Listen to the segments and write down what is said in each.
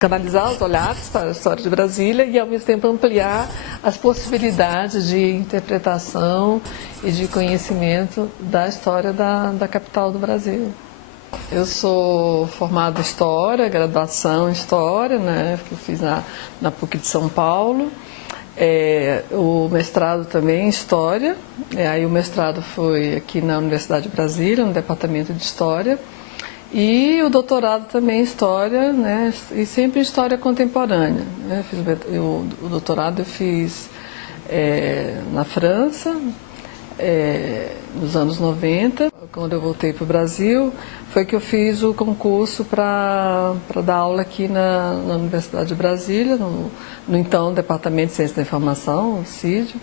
canalizar os olhares para a história de Brasília e, ao mesmo tempo, ampliar as possibilidades de interpretação e de conhecimento da história da capital do Brasil. Eu sou formada em História, graduação em História, né, que eu fiz na PUC de São Paulo. O mestrado também em História, aí o mestrado foi aqui na Universidade de Brasília, no Departamento de História. E o doutorado também em História, né, e sempre em História Contemporânea. Né? O doutorado eu fiz na França, nos anos 90. Quando eu voltei para o Brasil, foi que eu fiz o concurso para dar aula aqui na Universidade de Brasília, no então Departamento de Ciência da Informação, o CID.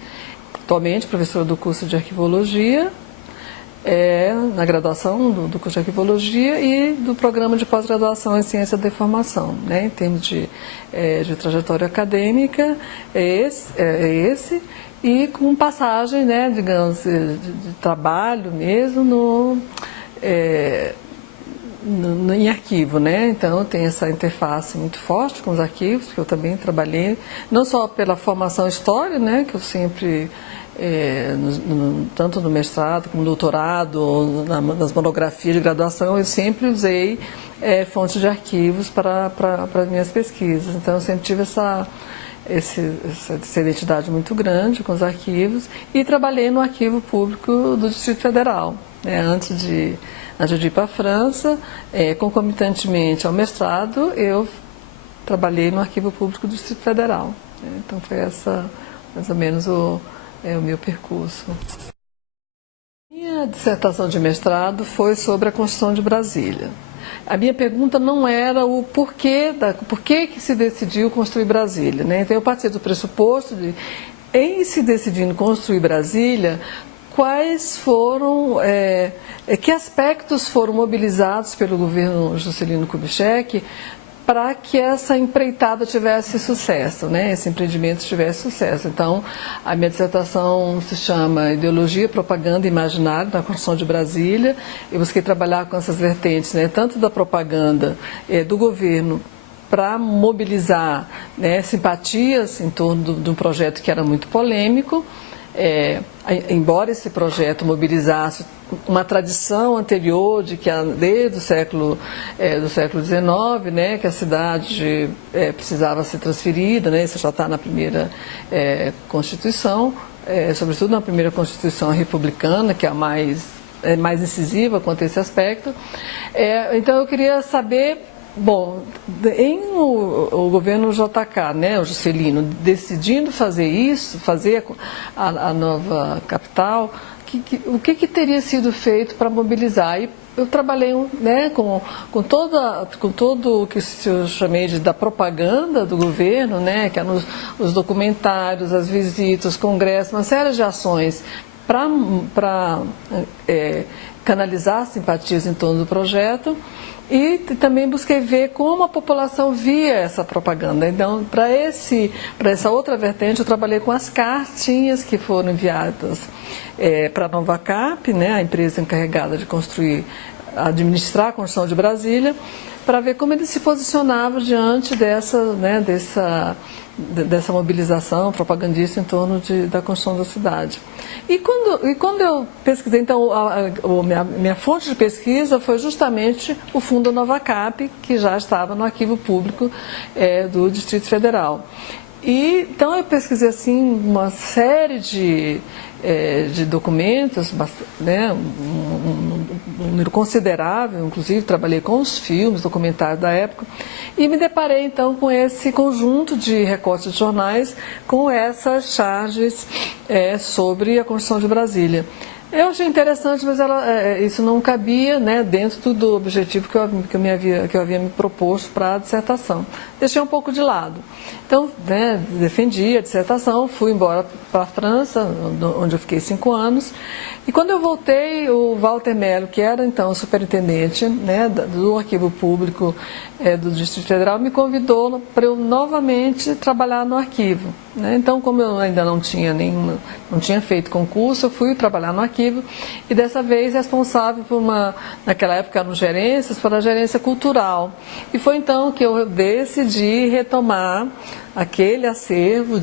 Atualmente professora do curso de Arquivologia, na graduação do curso de Arquivologia e do programa de pós-graduação em Ciência da Informação, né, em termos de trajetória acadêmica, esse, e com passagem, né, digamos, de trabalho mesmo em arquivo, né? Então tem essa interface muito forte com os arquivos, que eu também trabalhei, não só pela formação em História, né, que eu sempre tanto no mestrado como no doutorado, ou nas monografias de graduação, eu sempre usei fontes de arquivos para as minhas pesquisas. Então eu sempre tive essa identidade muito grande com os arquivos e trabalhei no Arquivo Público do Distrito Federal, né, antes de ir para a França. Concomitantemente ao mestrado, eu trabalhei no Arquivo Público do Distrito Federal. Então foi essa mais ou menos o meu percurso. Minha dissertação de mestrado foi sobre a Constituição de Brasília. A minha pergunta não era o porquê que se decidiu construir Brasília, né? Então eu parti do pressuposto de, em se decidindo construir Brasília, quais foram, que aspectos foram mobilizados pelo governo Juscelino Kubitschek para que essa empreitada tivesse sucesso, né? Esse empreendimento tivesse sucesso. Então, a minha dissertação se chama Ideologia, Propaganda e Imaginário na Construção de Brasília. Eu busquei trabalhar com essas vertentes, né? Tanto da propaganda do governo para mobilizar, né, simpatias em torno de um projeto que era muito polêmico, embora esse projeto mobilizasse uma tradição anterior de que desde o século XIX, né, que a cidade precisava ser transferida, né, isso já está na primeira Constituição, sobretudo na primeira Constituição republicana, que é a mais incisiva quanto a esse aspecto. Então eu queria saber, bom, o governo JK, né, o Juscelino, decidindo fazer isso, fazer a nova capital, o que teria sido feito para mobilizar? E eu trabalhei, né, com todo o que eu chamei da propaganda do governo, né, que eram os documentários, as visitas, os congressos, uma série de ações para canalizar simpatias em torno do projeto. E também busquei ver como a população via essa propaganda. Então, para essa outra vertente, eu trabalhei com as cartinhas que foram enviadas para a Novacap, né, a empresa encarregada de administrar a construção de Brasília, para ver como eles se posicionavam diante dessa mobilização propagandista em torno da construção da cidade. E quando eu pesquisei, então, minha fonte de pesquisa foi justamente o Fundo Novacap, que já estava no Arquivo Público do Distrito Federal. E, então eu pesquisei assim, uma série de documentos, né, um número considerável, inclusive trabalhei com os filmes, documentários da época, e me deparei então com esse conjunto de recortes de jornais, com essas charges sobre a Constituição de Brasília. Eu achei interessante, mas isso não cabia, né, dentro do objetivo que eu havia me proposto para a dissertação. Deixei um pouco de lado. Então, né, defendi a dissertação, fui embora para a França, onde eu fiquei 5 anos. E quando eu voltei, o Walter Mello, que era então o superintendente, né, do Arquivo Público do Distrito Federal, me convidou para eu novamente trabalhar no arquivo. né? Então, como eu ainda não tinha feito concurso, eu fui trabalhar no arquivo e dessa vez responsável por naquela época eram gerências, pela gerência cultural. E foi então que eu decidi retomar aquele acervo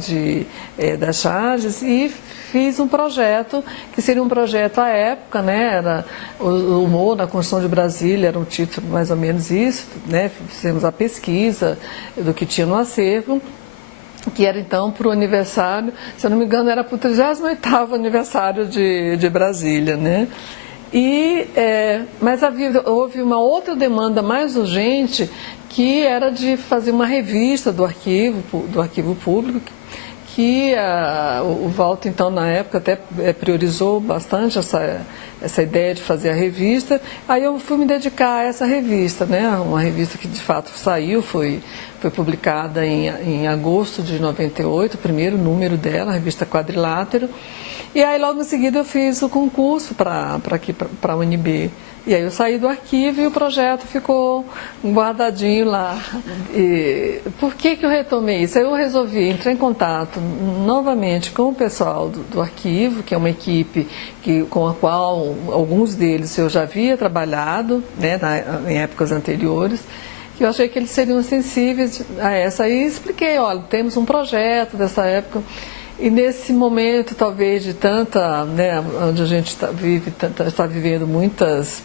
das charges e fiz um projeto, que seria um projeto à época, né? Era o Humor na Construção de Brasília, era um título mais ou menos isso, né? Fizemos a pesquisa do que tinha no acervo, que era então para o aniversário, se eu não me engano era para o 38º aniversário de Brasília, né? Mas houve uma outra demanda mais urgente, que era de fazer uma revista do arquivo público, que o Walter, então, na época, até priorizou bastante essa ideia de fazer a revista. Aí eu fui me dedicar a essa revista, né? Uma revista que, de fato, saiu, foi publicada em agosto de 98, o primeiro número dela, a revista Quadrilátero. E aí, logo em seguida, eu fiz o concurso para a UNB. E aí eu saí do arquivo e o projeto ficou guardadinho lá. E por que eu retomei isso? Eu resolvi entrar em contato novamente com o pessoal do arquivo, que é uma equipe com a qual alguns deles eu já havia trabalhado, né, em épocas anteriores, que eu achei que eles seriam sensíveis a essa. E expliquei, olha, temos um projeto dessa época. E nesse momento, talvez, de tanta, né, onde a gente está vivendo muitas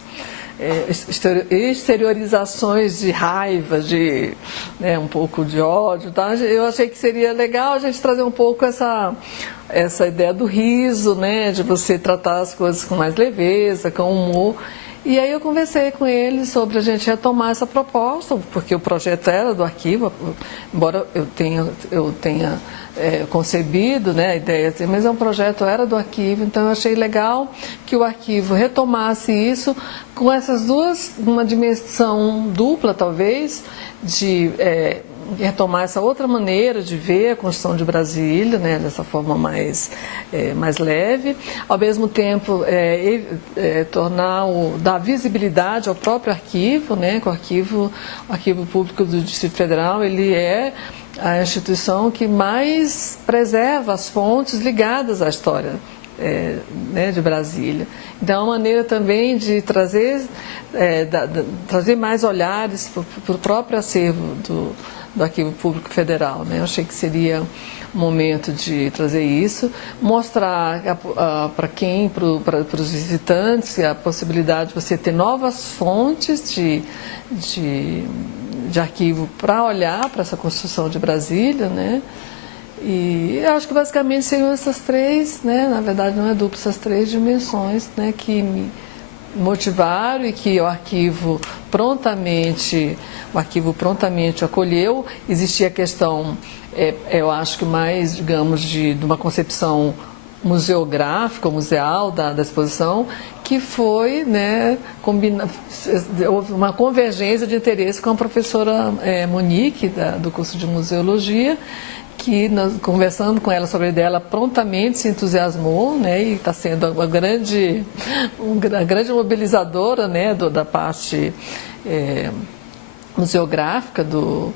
exteriorizações de raiva, né, um pouco de ódio, tá? Eu achei que seria legal a gente trazer um pouco essa ideia do riso, né, de você tratar as coisas com mais leveza, com humor. E aí eu conversei com eles sobre a gente retomar essa proposta, porque o projeto era do arquivo, embora eu tenha concebido, né, a ideia, mas um projeto era do arquivo, então eu achei legal que o arquivo retomasse isso com essas duas, uma dimensão dupla talvez, de retomar essa outra maneira de ver a construção de Brasília, né, dessa forma mais leve, ao mesmo tempo dar visibilidade ao próprio arquivo, né, que o arquivo público do Distrito Federal, ele é a instituição que mais preserva as fontes ligadas à história né, de Brasília. Então, é uma maneira também de trazer mais olhares para o próprio acervo do Arquivo Público Federal, né? Eu achei que seria um momento de trazer isso, mostrar para os visitantes a possibilidade de você ter novas fontes de arquivo para olhar para essa construção de Brasília, né? E eu acho que basicamente seriam essas três, né? Na verdade não é duplo, essas três dimensões, né, que me motivaram e que o arquivo prontamente acolheu. Existia a questão, eu acho que mais, digamos, de uma concepção museográfica, museal da exposição, que foi, né, houve uma convergência de interesse com a professora Monique, do curso de museologia, que, conversando com ela sobre a ideia, ela prontamente se entusiasmou, né, e está sendo a grande mobilizadora, né, da parte museográfica do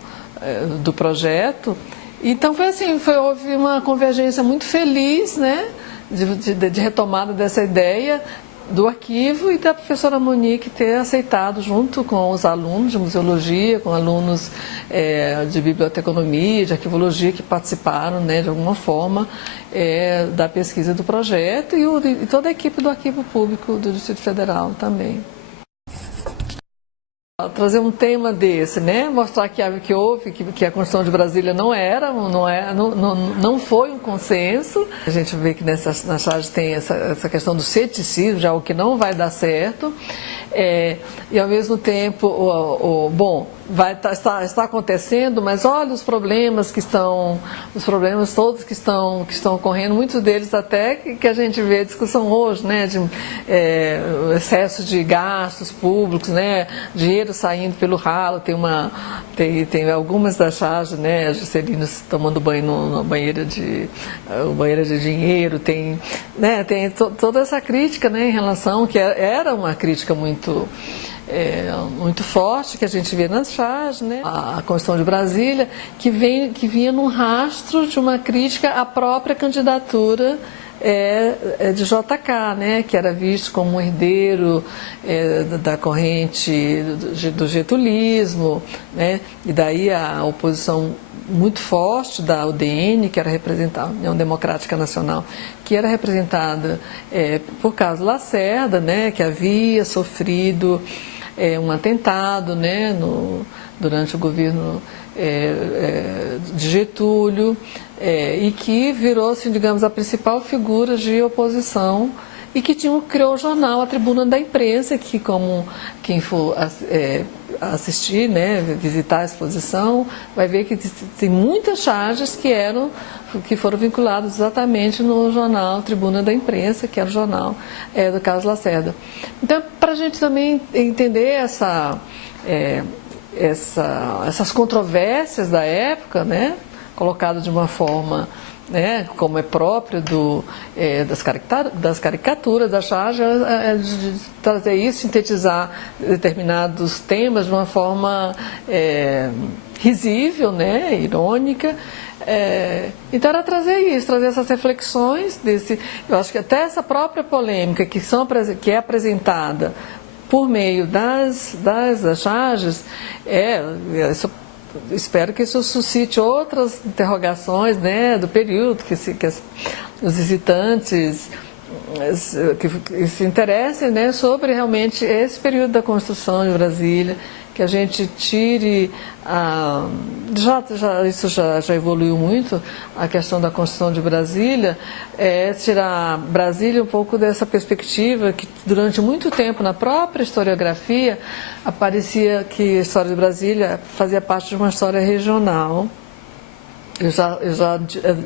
projeto. Então foi assim, houve uma convergência muito feliz, né, de retomada dessa ideia do arquivo e da professora Monique ter aceitado, junto com os alunos de museologia, com alunos de biblioteconomia, de arquivologia, que participaram, né, de alguma forma da pesquisa do projeto, e toda a equipe do Arquivo Público do Distrito Federal também. Trazer um tema desse, né? Mostrar que a Constituição de Brasília não foi um consenso. A gente vê que na charge tem essa questão do ceticismo, já o que não vai dar certo. E ao mesmo tempo, está acontecendo, mas olha os problemas todos que estão ocorrendo, muitos deles até que a gente vê a discussão hoje, né, de excesso de gastos públicos, né, dinheiro saindo pelo ralo. Tem algumas das charges, né, a Juscelino tomando banho numa banheira de dinheiro, tem toda essa crítica, né, em relação, que era uma crítica muito muito forte que a gente vê nas charges, né? A Constituição de Brasília, que vinha num rastro de uma crítica à própria candidatura de JK, né, que era visto como um herdeiro da corrente do getulismo, né, e daí a oposição muito forte da UDN, que era representada, União Democrática Nacional, que era representada por Carlos Lacerda, né, que havia sofrido um atentado, né, durante o governo de Getúlio, e que virou, assim, digamos, a principal figura de oposição e que criou o jornal A Tribuna da Imprensa, que, como quem for assistir, né, visitar a exposição, vai ver que tem muitas charges que foram vinculadas exatamente no jornal Tribuna da Imprensa, que era o jornal do Carlos Lacerda. Então, para a gente também entender essas controvérsias da época, né, colocadas de uma forma, né, como é próprio das caricaturas, da charge, de trazer isso, sintetizar determinados temas de uma forma risível, né, irônica. Então era trazer essas reflexões eu acho que até essa própria polêmica que é apresentada por meio das charges, espero que isso suscite outras interrogações, né, do período, que os visitantes que se interessem, né, sobre realmente esse período da construção de Brasília, que a gente tire isso já evoluiu muito, a questão da construção de Brasília, tirar Brasília um pouco dessa perspectiva que durante muito tempo na própria historiografia aparecia que a história de Brasília fazia parte de uma história regional. Eu já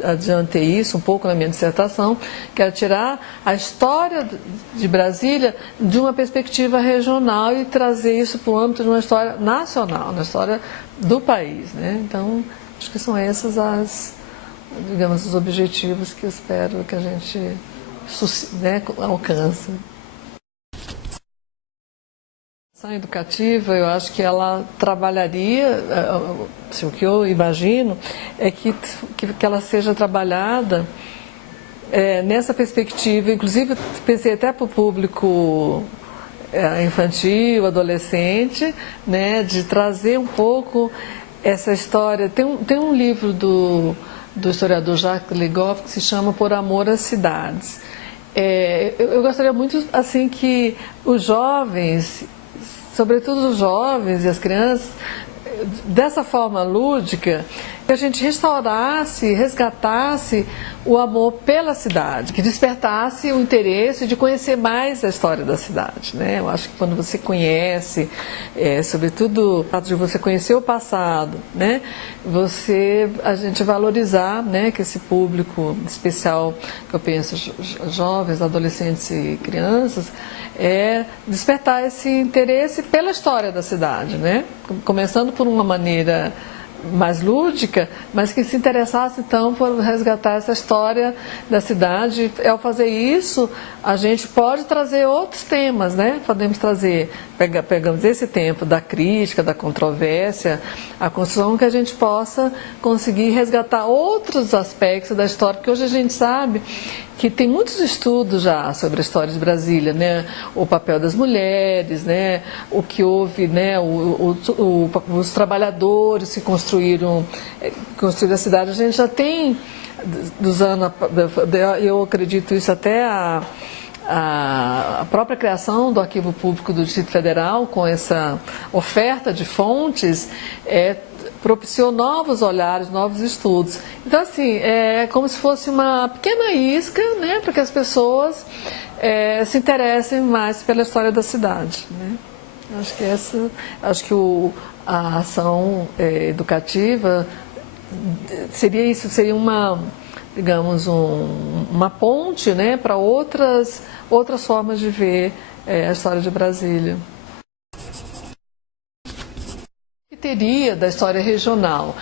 adiantei isso um pouco na minha dissertação, que era tirar a história de Brasília de uma perspectiva regional e trazer isso para o âmbito de uma história nacional, na história do país, né? Então, acho que são esses os objetivos que eu espero que a gente, né, alcance. A educativa, eu acho que ela trabalharia, o que eu imagino, é que ela seja trabalhada nessa perspectiva, inclusive pensei até para o público infantil, adolescente, né, de trazer um pouco essa história. Tem um livro do historiador Jacques Legoff que se chama Por Amor às Cidades. Eu gostaria muito assim que os jovens, sobretudo os jovens e as crianças, dessa forma lúdica, que a gente restaurasse, resgatasse o amor pela cidade, que despertasse o interesse de conhecer mais a história da cidade, né? Eu acho que quando você conhece, sobretudo o fato de você conhecer o passado, né? A gente valorizar, né, que esse público especial, que eu penso, jovens, adolescentes e crianças, despertar esse interesse pela história da cidade, né? Começando por uma maneira mais lúdica, mas que se interessasse então por resgatar essa história da cidade. Ao fazer isso, a gente pode trazer outros temas, né? Podemos trazer, pegamos esse tempo da crítica, da controvérsia, a construção, que a gente possa conseguir resgatar outros aspectos da história, porque hoje a gente sabe que tem muitos estudos já sobre a história de Brasília, né? O papel das mulheres, né? O que houve, né? Os trabalhadores que construíram a cidade. A gente já tem, dos anos, eu acredito isso até a própria criação do Arquivo Público do Distrito Federal, com essa oferta de fontes, propiciou novos olhares, novos estudos. Então, assim, é como se fosse uma pequena isca, né, para que as pessoas se interessem mais pela história da cidade, né? Acho que a ação educativa seria isso, seria uma, digamos, uma ponte, né, para outras formas de ver a história de Brasília. Teria da história regional.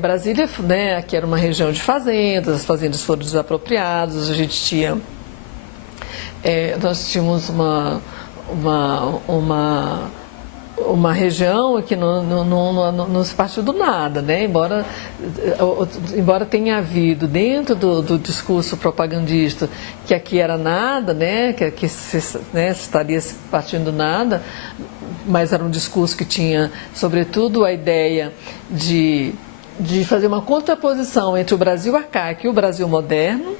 Brasília, né, aqui era uma região de fazendas, as fazendas foram desapropriadas, a gente tinha, nós tínhamos uma região que não se partiu do nada, né? Embora tenha havido dentro do discurso propagandista que aqui era nada, né? Que se estaria se partindo do nada, mas era um discurso que tinha, sobretudo, a ideia de fazer uma contraposição entre o Brasil arcaico e o Brasil moderno,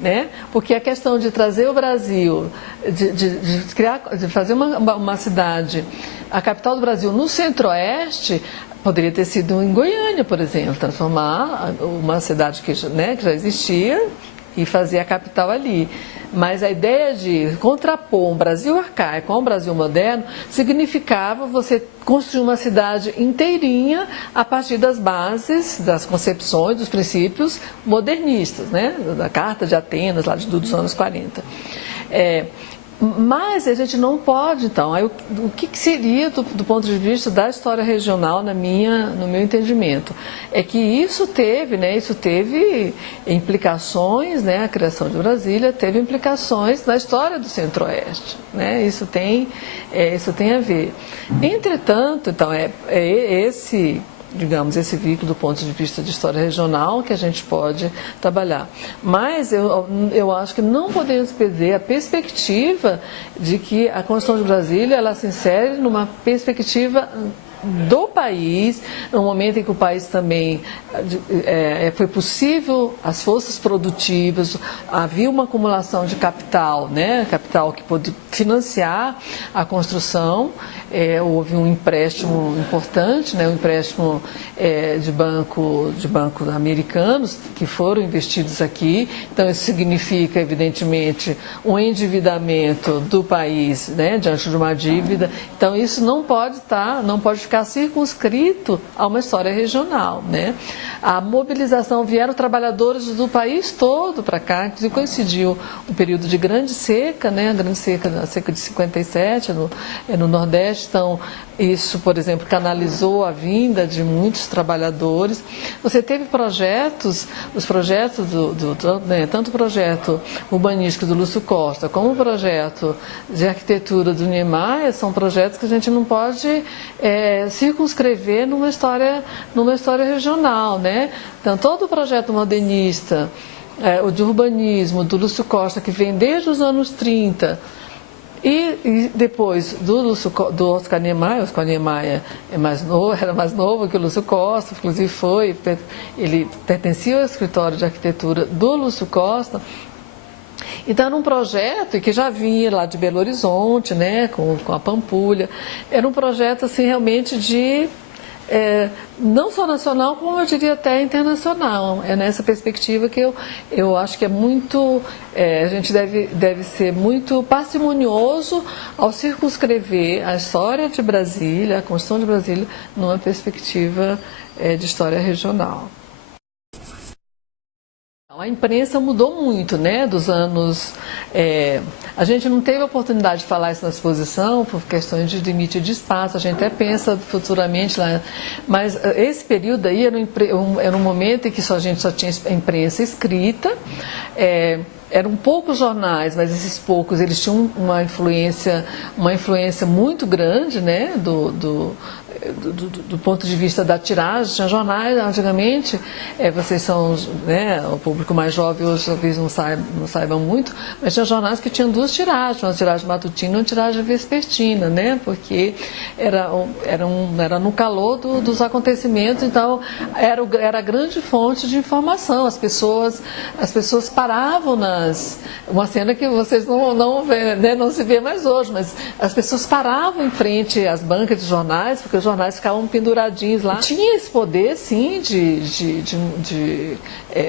né? Porque a questão de trazer o Brasil, de fazer uma cidade, a capital do Brasil, no centro-oeste, poderia ter sido em Goiânia, por exemplo, transformar uma cidade que já existia e fazer a capital ali. Mas a ideia de contrapor um Brasil arcaico a um Brasil moderno significava você construir uma cidade inteirinha a partir das bases, das concepções, dos princípios modernistas, né? Da Carta de Atenas, lá dos anos 40. Mas a gente não pode, então, o que seria do ponto de vista da história regional no meu entendimento? É que isso teve implicações, né? A criação de Brasília teve implicações na história do Centro-Oeste, né? Isso tem a ver. Entretanto, então, esse vínculo do ponto de vista de história regional que a gente pode trabalhar. Mas eu acho que não podemos perder a perspectiva de que a Constituição de Brasília ela se insere numa perspectiva do país, no momento em que o país também foi possível as forças produtivas, havia uma acumulação de capital, né? Capital que pôde financiar a construção, houve um empréstimo importante, né? Um empréstimo de bancos americanos que foram investidos aqui, então isso significa evidentemente um endividamento do país, né? Diante de uma dívida, então isso não pode ficar circunscrito a uma história regional, né? A mobilização, vieram trabalhadores do país todo para cá, inclusive coincidiu um período de grande seca, né? A seca de 57 no Nordeste, então isso, por exemplo, canalizou a vinda de muitos trabalhadores. Você teve projetos, os projetos tanto o projeto urbanístico do Lúcio Costa como o projeto de arquitetura do Niemeyer, são projetos que a gente não pode circunscrever numa história regional, né? Então, todo o projeto modernista, o de urbanismo do Lúcio Costa, que vem desde os anos 30, e depois do Oscar Niemeyer, era mais novo que o Lúcio Costa, inclusive ele pertencia ao escritório de arquitetura do Lúcio Costa. Então era um projeto que já vinha lá de Belo Horizonte, né, com a Pampulha, era um projeto assim realmente não só nacional, como eu diria até internacional. É nessa perspectiva que eu acho que a gente deve ser muito parcimonioso ao circunscrever a história de Brasília, a Constituição de Brasília, numa perspectiva de história regional. A imprensa mudou muito, né, dos anos... a gente não teve a oportunidade de falar isso na exposição por questões de limite de espaço, a gente até pensa futuramente lá, mas esse período aí era um momento em que a gente só tinha imprensa escrita, eram poucos jornais, mas esses poucos eles tinham uma influência muito grande, né, do ponto de vista da tiragem. Tinha jornais, antigamente, vocês são, né, o público mais jovem hoje talvez não saibam muito, mas tinha jornais que tinham duas tiragens, uma tiragem matutina e uma tiragem vespertina, né, porque era no calor dos acontecimentos, então era a grande fonte de informação. As pessoas paravam uma cena que vocês não se vê mais hoje, mas as pessoas paravam em frente às bancas de jornais, porque os jornais ficavam penduradinhos lá. Tinha esse poder, sim, de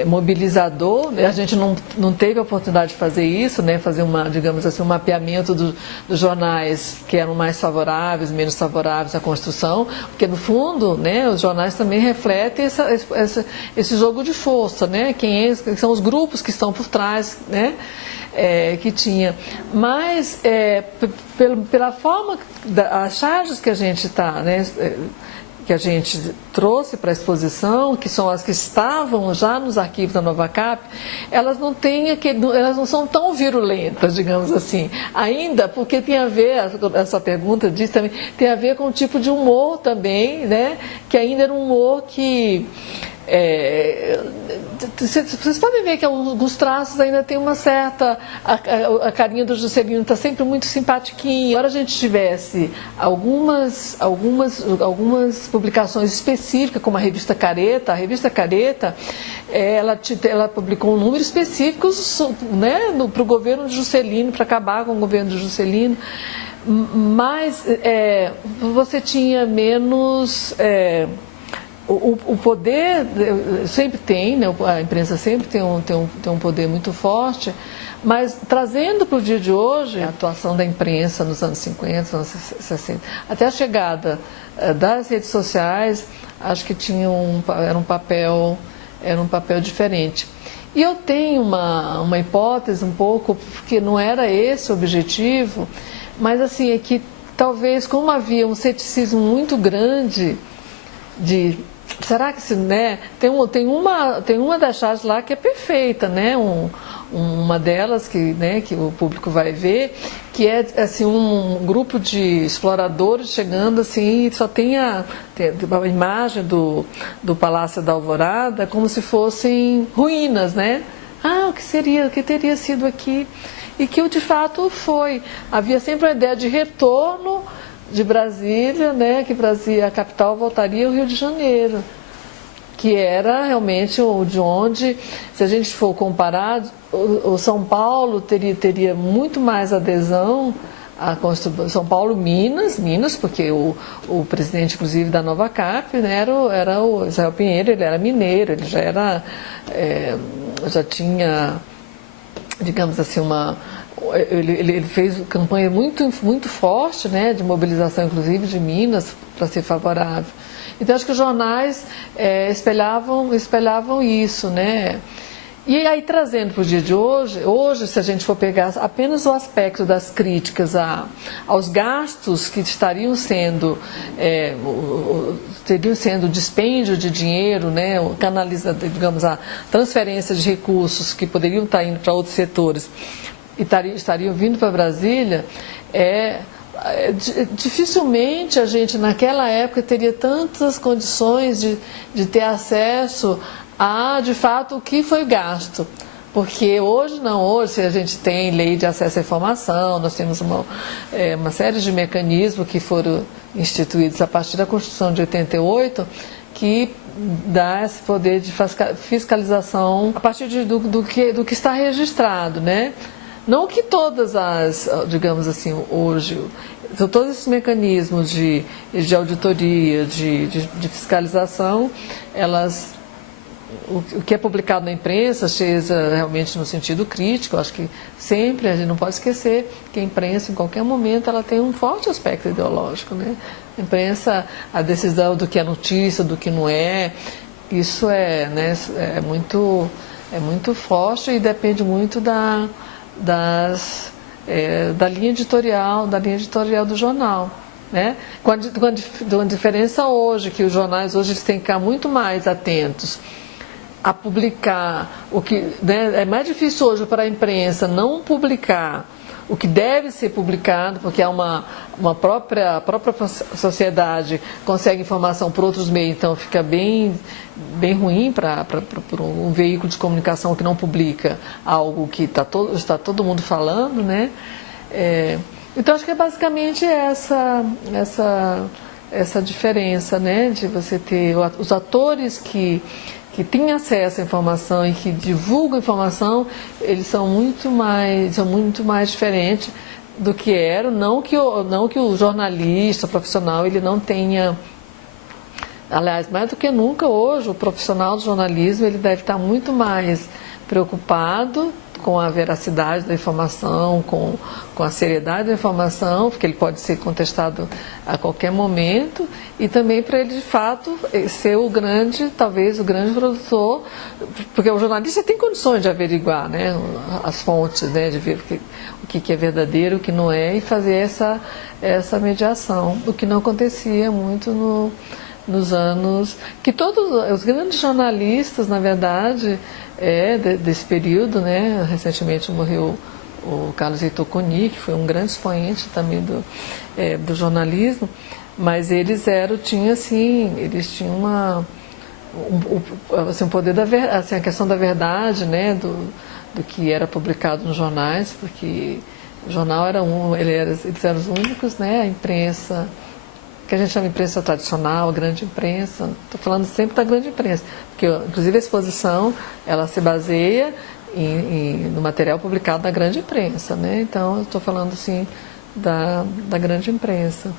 mobilizador. A gente não teve a oportunidade de fazer isso, né? Fazer digamos assim, um mapeamento dos jornais que eram mais favoráveis, menos favoráveis à construção, porque no fundo, né, os jornais também refletem esse jogo de força, né? Quem são os grupos que estão por trás, né? Que tinha, mas pela forma, as charges que a gente está, né, que a gente trouxe para a exposição, que são as que estavam já nos arquivos da Novacap, elas elas não são tão virulentas, digamos assim, ainda, porque tem a ver, essa pergunta diz também, tem a ver com o tipo de humor também, né, que ainda era um humor que vocês podem ver que alguns traços ainda tem uma certa... A carinha do Juscelino está sempre muito simpatiquinha. Agora a gente tivesse algumas publicações específicas, como a revista Careta. A revista Careta, ela publicou um número específico, né, para o governo de Juscelino, para acabar com o governo de Juscelino. Mas você tinha menos... O poder sempre tem, né? A imprensa sempre tem um poder muito forte, mas trazendo para o dia de hoje a atuação da imprensa nos anos 50, anos 60, até a chegada das redes sociais, acho que era um papel diferente. E eu tenho uma hipótese um pouco, porque não era esse o objetivo, mas assim, é que talvez como havia um ceticismo muito grande será que né, tem uma das chaves lá que é perfeita, né? Uma delas que o público vai ver, que é assim, um grupo de exploradores chegando assim, e só tem a imagem do Palácio da Alvorada como se fossem ruínas, né? O que teria sido aqui? E que de fato foi. Havia sempre uma ideia de retorno de Brasília, né, que a capital voltaria ao Rio de Janeiro, que era realmente de onde, se a gente for comparar, o São Paulo teria muito mais adesão à Constituição. São Paulo, Minas, porque o presidente, inclusive, da Novacap, né, era o Israel Pinheiro, ele era mineiro, ele já tinha, digamos assim, ele fez campanha muito forte, né, de mobilização, inclusive, de Minas, para ser favorável. Então, acho que os jornais espelhavam isso, né? E aí, trazendo para o dia de hoje, se a gente for pegar apenas o aspecto das críticas aos gastos que teriam sendo dispêndio de dinheiro, né, digamos, a transferência de recursos que poderiam estar indo para outros setores, e estariam vindo para Brasília, dificilmente a gente naquela época teria tantas condições de ter acesso a, de fato, o que foi gasto. Porque hoje não, hoje a gente tem lei de acesso à informação, nós temos uma série de mecanismos que foram instituídos a partir da Constituição de 88, que dá esse poder de fiscalização a partir do que está registrado, né? Não que todas digamos assim, hoje, todos esses mecanismos de auditoria, de fiscalização, o que é publicado na imprensa, seja realmente no sentido crítico, eu acho que sempre, a gente não pode esquecer que a imprensa, em qualquer momento, ela tem um forte aspecto ideológico, né? A imprensa, a decisão do que é notícia, do que não é, isso né, é muito forte e depende muito da linha editorial do jornal, né? Com a diferença hoje, que os jornais hoje eles têm que ficar muito mais atentos a publicar o que, né, é mais difícil hoje para a imprensa não publicar o que deve ser publicado, porque a própria sociedade consegue informação por outros meios, então fica bem ruim para um veículo de comunicação que não publica algo que está todo mundo falando, né? Então acho que é basicamente essa diferença, né? De você ter os atores que têm acesso à informação e que divulgam informação, eles são muito mais diferentes do que eram. Não que o jornalista profissional ele não tenha, aliás, mais do que nunca hoje, o profissional do jornalismo ele deve estar muito mais preocupado com a veracidade da informação, com a seriedade da informação, porque ele pode ser contestado a qualquer momento, e também para ele, de fato, ser talvez o grande produtor, porque o jornalista tem condições de averiguar, né, as fontes, né, de ver o que é verdadeiro, o que não é, e fazer essa mediação, o que não acontecia muito nos anos que todos os grandes jornalistas, na verdade, desse período, né? Recentemente morreu o Carlos Heitor Coni, que foi um grande expoente também do jornalismo, mas eles tinham um poder assim, a questão da verdade, né? Do que era publicado nos jornais, porque o jornal eles eram os únicos, né? A imprensa, que a gente chama de imprensa tradicional, a grande imprensa. Estou falando sempre da grande imprensa, porque inclusive a exposição ela se baseia no material publicado na grande imprensa, né? Então eu estou falando assim da grande imprensa.